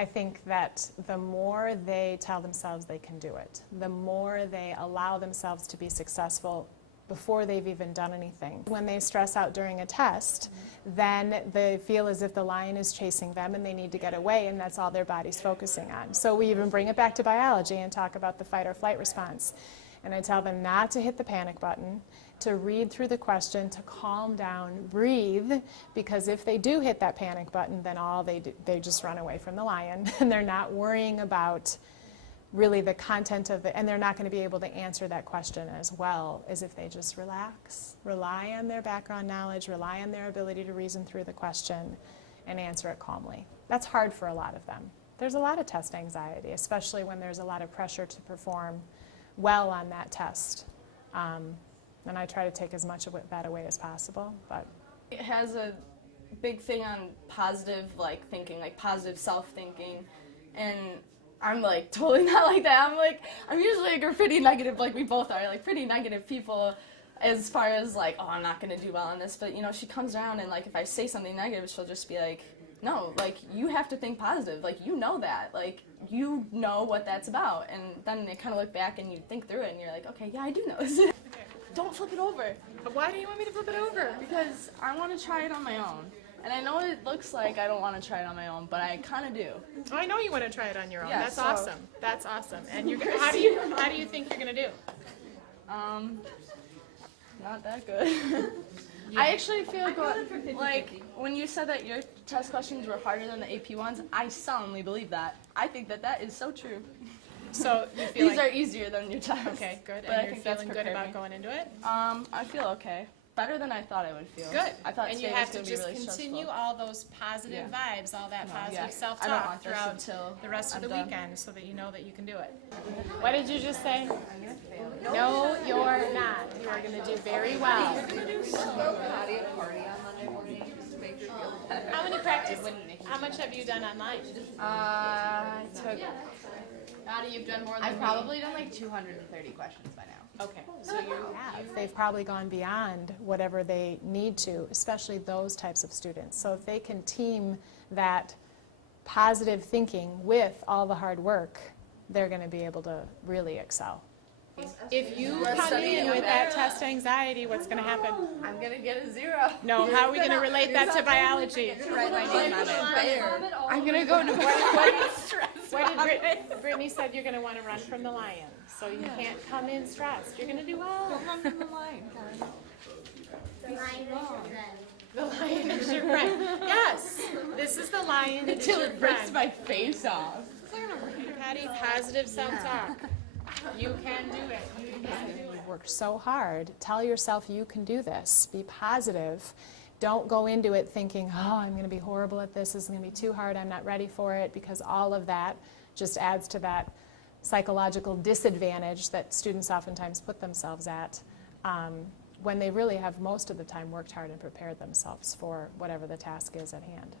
I think that the more they tell themselves they can do it, the more they allow themselves to be successful before they've even done anything. When they stress out during a test, then they feel as if the lion is chasing them and they need to get away, and that's all their body's focusing on. So we even bring it back to biology and talk about the fight or flight response. And I tell them not to hit the panic button, to read through the question, to calm down, breathe, because if they do hit that panic button, then they just run away from the lion, and they're not worrying about really the content of it, and they're not going to be able to answer that question as well as if they just relax, rely on their background knowledge, rely on their ability to reason through the question and answer it calmly. That's hard for a lot of them. There's a lot of test anxiety, especially when there's a lot of pressure to perform well on that test. And I try to take as much of that away as possible. But it has a big thing on positive thinking, like positive self-thinking, and I'm like totally not like that. I'm usually a pretty negative, like we both are, like pretty negative people as far as like, oh, I'm not gonna do well on this. But you know, she comes around and like if I say something negative, she'll just be like, no, like you have to think positive. Like you know that, like you know what that's about. And then they kind of look back and you think through it and you're like, okay, yeah, I do know this. Don't flip it over. why do you want me to flip it over? Because I want to try it on my own. And I know it looks like I don't want to try it on my own, but I kind of do. Oh, I know you want to try it on your own. Yeah, That's so awesome. That's awesome. And how do you think you're gonna do? Not that good. I actually feel like when you said that your test questions were harder than the AP ones, I solemnly believe that. I think that that is so true. So you feel These are easier than your tests. Okay, good. But And I you're think that's feeling good about me. going into it? I feel okay. Better than I thought I would feel. Good. I thought and you today have was to going just be really continue stressful. all those positive vibes, all that positive self-talk throughout the rest of the weekend so that you know that you can do it. What did you just say? No, you're not. You are going to do very well. How many practice? How much have you done online? You've done more than I've probably done like 230 questions by now. Okay, so you have. They've probably gone beyond whatever they need to, especially those types of students. So if they can team that positive thinking with all the hard work, they're going to be able to really excel. If you come in with that test anxiety, what's going to happen? I'm going to get a 0. No, how are we going to relate that to biology? Write my name on it. I'm going to go to What did Brittany said you're going to want to run from the lion. So you can't come in stressed. You're going to do well. run from the line. The lion is your friend. The lion is your friend. Yes, this is the lion. It's Until your it rips friend. my face off. Patty, positive self-talk. You can do it. You can do it. You've worked so hard. Tell yourself you can do this. Be positive. Don't go into it thinking, oh, I'm going to be horrible at this. This is going to be too hard. I'm not ready for it, because all of that just adds to that psychological disadvantage that students oftentimes put themselves at when they really have most of the time worked hard and prepared themselves for whatever the task is at hand.